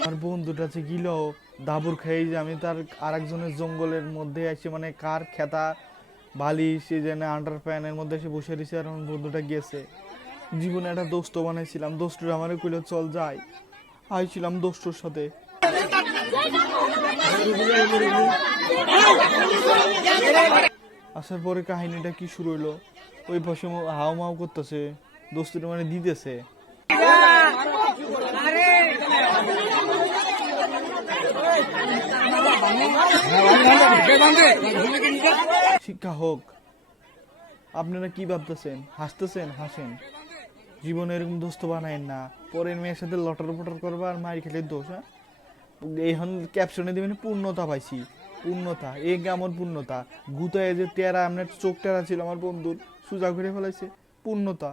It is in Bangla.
আমার বন্ধুটা যে গিল দাবুর খেয়ে যে আমি তার আরেকজনের জঙ্গলের মধ্যে এসে মানে কার খেতা বালি সে যেন আন্ডার প্যানের মধ্যে এসে বসে রয়েছে আর আমার বন্ধুটা গেছে। জীবনে একটা দোস্ত বানাইছিলাম, দোস্তুর আমার কইলো চল যাই, আইছিলাম দোস্তুর সাথে। আসার পরে কাহিনীটা কি শুরু হইলো, ওই পাশে হাও মাও করতেছে, দোস্তুর মানে দিতেছে। শিক্ষা হোক। আপনারা কি ভাবতেছেন? হাসতেছেন, হাসেন। জীবনে এরকম দোস্ত বানায়েন না, পরের মেয়ের সাথে লটর পটর করবা আর মায়ের খেলে দোষ। হ্যাঁ, এখন ক্যাপশনে দিবেন পূর্ণতা পাইছি, পূর্ণতা এ কেমন পূর্ণতা? গুতায় যে টেরা আপনার চোখ টেরা ছিল আমার বন্ধুর, সুজা করে ফেলাইছে, পূর্ণতা।